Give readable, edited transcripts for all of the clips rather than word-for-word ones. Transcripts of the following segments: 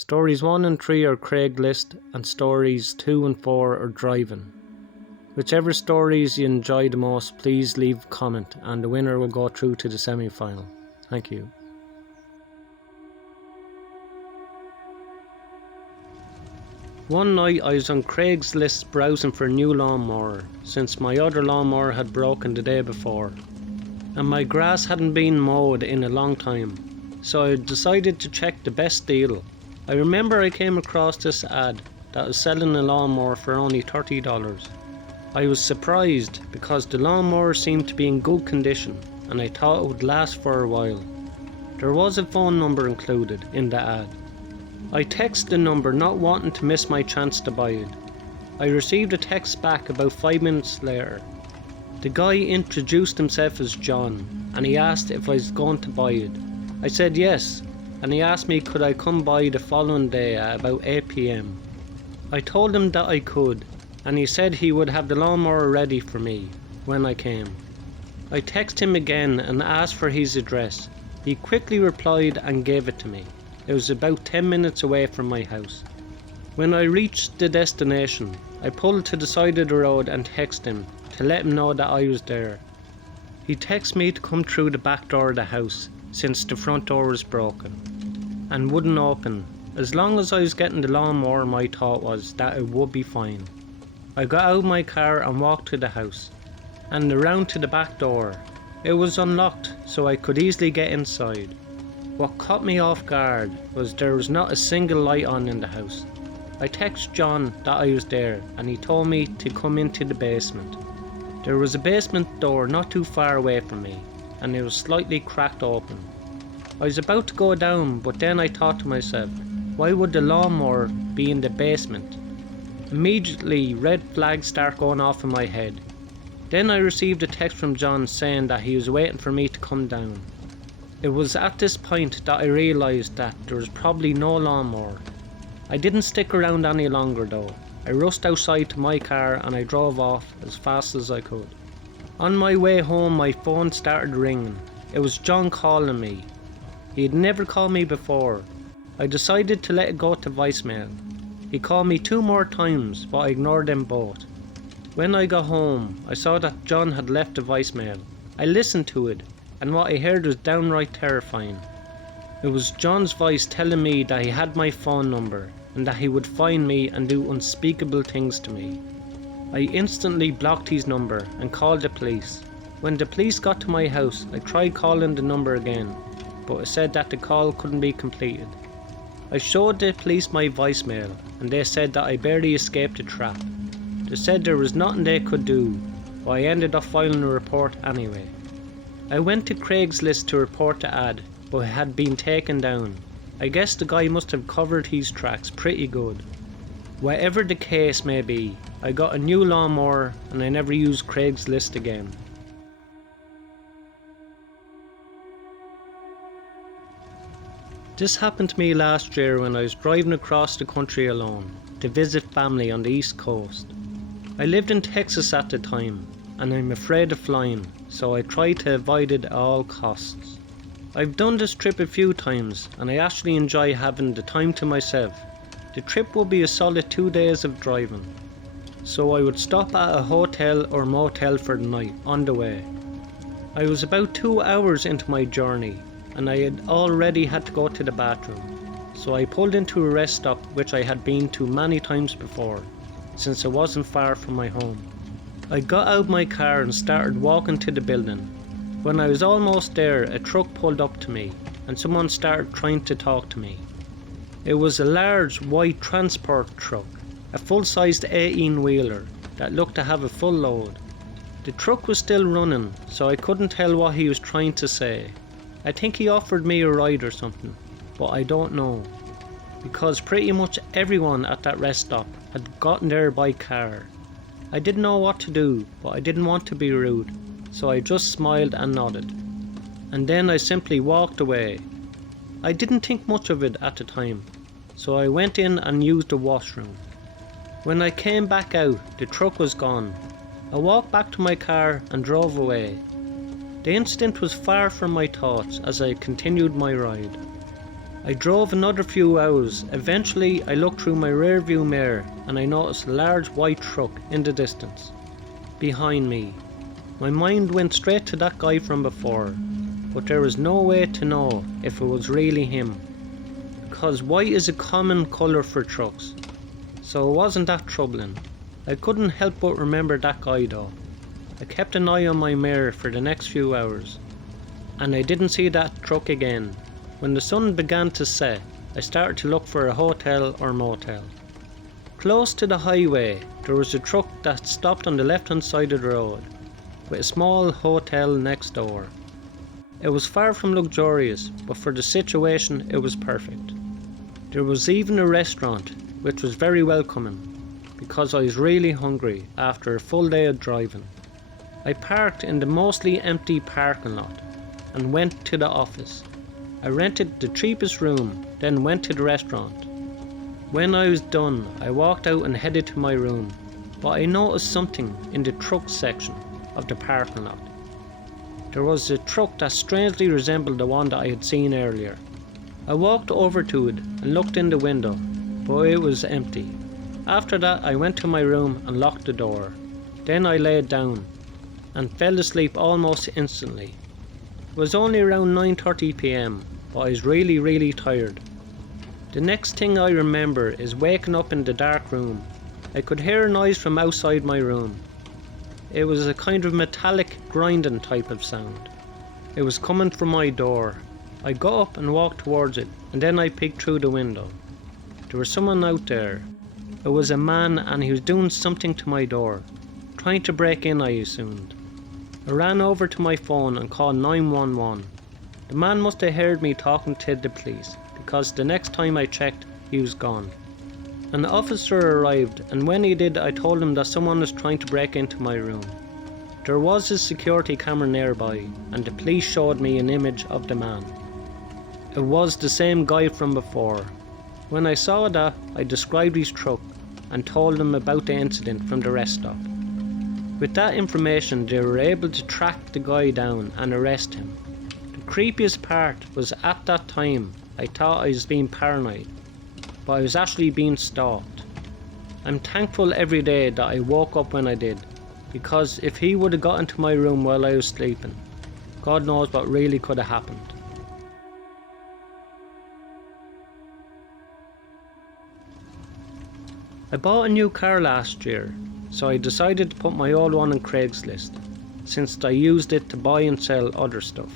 Stories 1 and 3 are Craigslist, and stories 2 and 4 are driving. Whichever stories you enjoy the most, please leave a comment and the winner will go through to the semi-final. Thank you. One night I was on Craigslist browsing for a new lawnmower, since my other lawnmower had broken the day before, and my grass hadn't been mowed in a long time, so I decided to check the best deal. I remember I came across this ad that was selling a lawnmower for only $30. I was surprised because the lawnmower seemed to be in good condition and I thought it would last for a while. There was a phone number included in the ad. I texted the number not wanting to miss my chance to buy it. I received a text back about 5 minutes later. The guy introduced himself as John and he asked if I was going to buy it. I said yes, and he asked me could I come by the following day at about 8 PM. I told him that I could, and he said he would have the lawnmower ready for me when I came. I texted him again and asked for his address. He quickly replied and gave it to me. It was about 10 minutes away from my house. When I reached the destination, I pulled to the side of the road and texted him to let him know that I was there. He texted me to come through the back door of the house since the front door was broken and wouldn't open. As long as I was getting the lawnmower, my thought was that it would be fine. I got out of my car and walked to the house and around to the back door. It was unlocked so I could easily get inside. What caught me off guard was there was not a single light on in the house. I texted John that I was there and he told me to come into the basement. There was a basement door not too far away from me and it was slightly cracked open. I was about to go down, but then I thought to myself, why would the lawnmower be in the basement? Immediately red flags start going off in my head. Then I received a text from John saying that he was waiting for me to come down. It was at this point that I realised that there was probably no lawnmower. I didn't stick around any longer though. I rushed outside to my car and I drove off as fast as I could. On my way home my phone started ringing. It was John calling me. He had never called me before. I decided to let it go to voicemail. He called me 2 more times but I ignored them both. When I got home I saw that John had left a voicemail. I listened to it and what I heard was downright terrifying. It was John's voice telling me that he had my phone number and that he would find me and do unspeakable things to me. I instantly blocked his number and called the police. When the police got to my house I tried calling the number again, but it said that the call couldn't be completed. I showed the police my voicemail and they said that I barely escaped the trap. They said there was nothing they could do, but I ended up filing a report anyway. I went to Craigslist to report the ad, but it had been taken down. I guess the guy must have covered his tracks pretty good. Whatever the case may be, I got a new lawnmower and I never used Craigslist again. This happened to me last year when I was driving across the country alone to visit family on the East Coast. I lived in Texas at the time and I'm afraid of flying, so I try to avoid it at all costs. I've done this trip a few times and I actually enjoy having the time to myself. The trip would be a solid 2 days of driving, so I would stop at a hotel or motel for the night on the way. I was about 2 hours into my journey and I had already had to go to the bathroom, so I pulled into a rest stop which I had been to many times before, since it wasn't far from my home. I got out of my car and started walking to the building. When I was almost there, a truck pulled up to me and someone started trying to talk to me. It was a large white transport truck, a full-sized 18-wheeler that looked to have a full load. The truck was still running, so I couldn't tell what he was trying to say. I think he offered me a ride or something, but I don't know, because pretty much everyone at that rest stop had gotten there by car. I didn't know what to do, but I didn't want to be rude, so I just smiled and nodded. And then I simply walked away. I didn't think much of it at the time, so I went in and used the washroom. When I came back out, the truck was gone. I walked back to my car and drove away. The incident was far from my thoughts as I continued my ride. I drove another few hours. Eventually I looked through my rear view mirror and I noticed a large white truck in the distance, behind me. My mind went straight to that guy from before, but there was no way to know if it was really him, because white is a common colour for trucks, so it wasn't that troubling. I couldn't help but remember that guy though. I kept an eye on my mirror for the next few hours, and I didn't see that truck again. When the sun began to set, I started to look for a hotel or motel. Close to the highway, there was a truck that stopped on the left hand side of the road, with a small hotel next door. It was far from luxurious, but for the situation it was perfect. There was even a restaurant, which was very welcoming, because I was really hungry after a full day of driving. I parked in the mostly empty parking lot and went to the office. I rented the cheapest room, then went to the restaurant. When I was done, I walked out and headed to my room, but I noticed something in the truck section of the parking lot. There was a truck that strangely resembled the one that I had seen earlier. I walked over to it and looked in the window, but it was empty. After that I went to my room and locked the door. Then I laid down and fell asleep almost instantly. It was only around 9:30 p.m, but I was really tired. The next thing I remember is waking up in the dark room. I could hear a noise from outside my room. It was a kind of metallic grinding type of sound. It was coming from my door. I got up and walked towards it, and then I peeked through the window. There was someone out there. It was a man, and he was doing something to my door, trying to break in, I assumed. I ran over to my phone and called 911. The man must have heard me talking to the police, because the next time I checked, he was gone. An officer arrived, and when he did, I told him that someone was trying to break into my room. There was a security camera nearby, and the police showed me an image of the man. It was the same guy from before. When I saw that, I described his truck and told them about the incident from the rest stop. With that information, they were able to track the guy down and arrest him. The creepiest part was at that time, I thought I was being paranoid, but I was actually being stalked. I'm thankful every day that I woke up when I did, because if he would have got into my room while I was sleeping, God knows what really could have happened. I bought a new car last year, so I decided to put my old one on Craigslist, since I used it to buy and sell other stuff.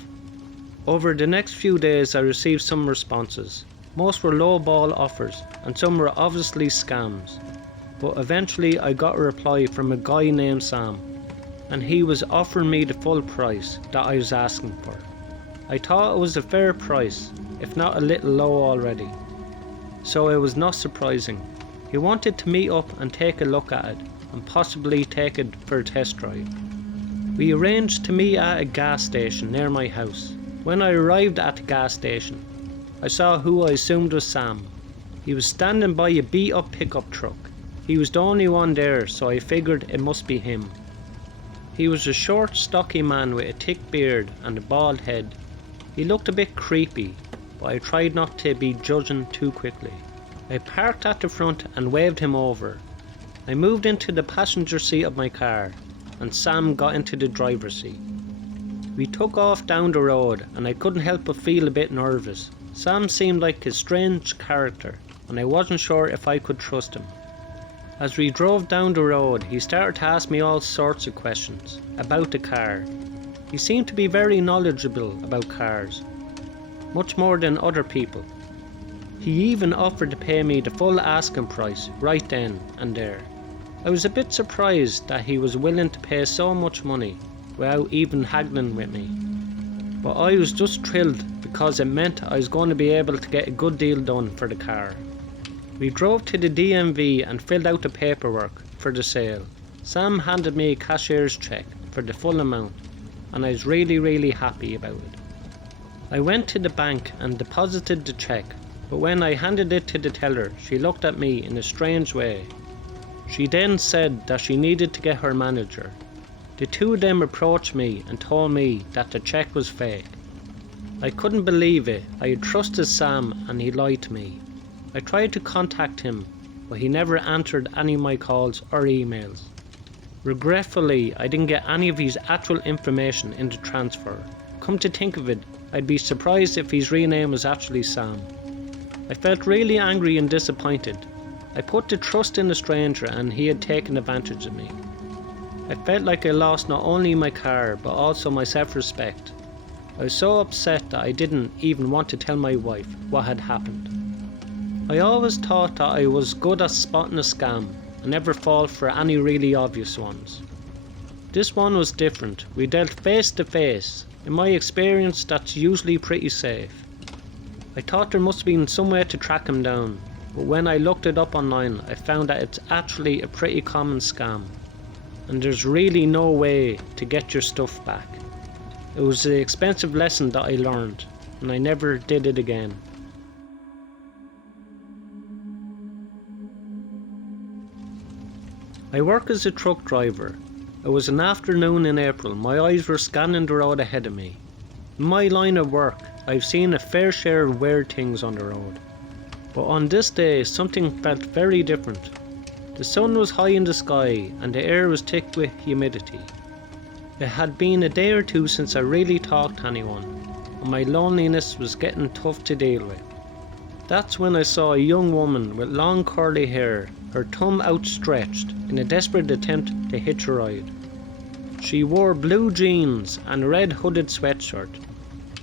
Over the next few days I received some responses. Most were low-ball offers, and some were obviously scams. But eventually I got a reply from a guy named Sam, and he was offering me the full price that I was asking for. I thought it was a fair price, if not a little low already, so it was not surprising. He wanted to meet up and take a look at it, and possibly take it for a test drive. We arranged to meet at a gas station near my house. When I arrived at the gas station, I saw who I assumed was Sam. He was standing by a beat up pickup truck. He was the only one there, so I figured it must be him. He was a short, stocky man with a thick beard and a bald head. He looked a bit creepy, but I tried not to be judging too quickly. I parked at the front and waved him over. I moved into the passenger seat of my car, and Sam got into the driver's seat. We took off down the road, and I couldn't help but feel a bit nervous. Sam seemed like a strange character, and I wasn't sure if I could trust him. As we drove down the road, he started to ask me all sorts of questions about the car. He seemed to be very knowledgeable about cars, much more than other people. He even offered to pay me the full asking price right then and there. I was a bit surprised that he was willing to pay so much money without even haggling with me. But I was just thrilled because it meant I was going to be able to get a good deal done for the car. We drove to the DMV and filled out the paperwork for the sale. Sam handed me a cashier's check for the full amount, and I was really happy about it. I went to the bank and deposited the check, but when I handed it to the teller, she looked at me in a strange way. She then said that she needed to get her manager. The two of them approached me and told me that the check was fake. I couldn't believe it. I had trusted Sam and he lied to me. I tried to contact him, but he never answered any of my calls or emails. Regretfully, I didn't get any of his actual information in the transfer. Come to think of it, I'd be surprised if his real name was actually Sam. I felt really angry and disappointed. I put the trust in a stranger and he had taken advantage of me. I felt like I lost not only my car but also my self-respect. I was so upset that I didn't even want to tell my wife what had happened. I always thought that I was good at spotting a scam and never fall for any really obvious ones. This one was different. We dealt face to face. In my experience, that's usually pretty safe. I thought there must have been some way to track him down, but when I looked it up online, I found that it's actually a pretty common scam, and there's really no way to get your stuff back. It was an expensive lesson that I learned, and I never did it again. I work as a truck driver. It was an afternoon in April. My eyes were scanning the road ahead of me. In my line of work, I've seen a fair share of weird things on the road. But on this day, something felt very different. The sun was high in the sky and the air was thick with humidity. It had been a day or two since I really talked to anyone, and my loneliness was getting tough to deal with. That's when I saw a young woman with long curly hair, her thumb outstretched in a desperate attempt to hitch a ride. She wore blue jeans and a red hooded sweatshirt.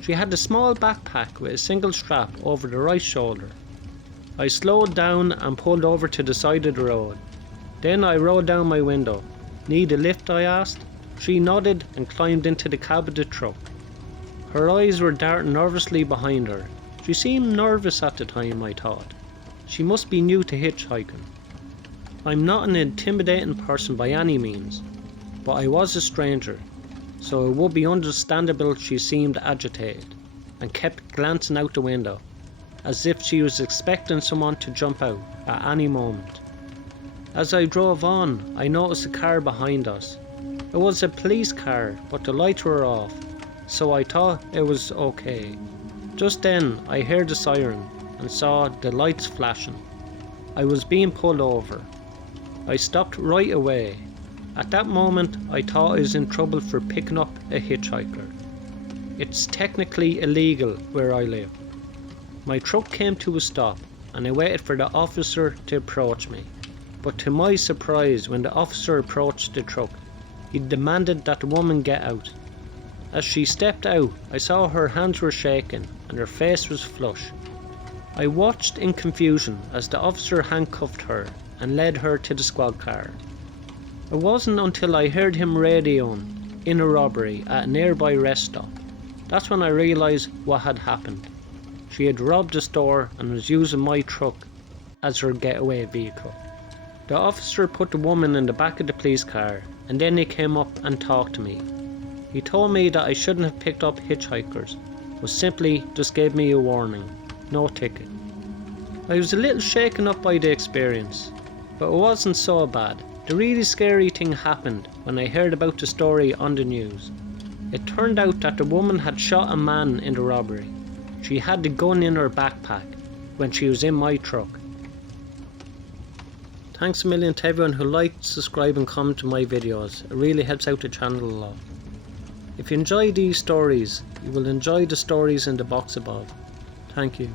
She had a small backpack with a single strap over the right shoulder. I slowed down and pulled over to the side of the road. Then I rolled down my window. "Need a lift?" I asked. She nodded and climbed into the cab of the truck. Her eyes were darting nervously behind her. She seemed nervous at the time, I thought. She must be new to hitchhiking. I'm not an intimidating person by any means, but I was a stranger, so it would be understandable she seemed agitated and kept glancing out the window, as if she was expecting someone to jump out at any moment. As I drove on, I noticed a car behind us. It was a police car, but the lights were off, so I thought it was okay. Just then, I heard a siren and saw the lights flashing. I was being pulled over. I stopped right away. At that moment, I thought I was in trouble for picking up a hitchhiker. It's technically illegal where I live. My truck came to a stop and I waited for the officer to approach me. But to my surprise, when the officer approached the truck, he demanded that the woman get out. As she stepped out, I saw her hands were shaking and her face was flush. I watched in confusion as the officer handcuffed her and led her to the squad car. It wasn't until I heard him radioing in a robbery at a nearby rest stop. That's when I realised what had happened. She had robbed the store and was using my truck as her getaway vehicle. The officer put the woman in the back of the police car and then he came up and talked to me. He told me that I shouldn't have picked up hitchhikers, but simply just gave me a warning, no ticket. I was a little shaken up by the experience, but it wasn't so bad. The really scary thing happened when I heard about the story on the news. It turned out that the woman had shot a man in the robbery. She had the gun in her backpack when she was in my truck. Thanks a million to everyone who liked, subscribed and commented to my videos. It really helps out the channel a lot. If you enjoy these stories, you will enjoy the stories in the box above. Thank you.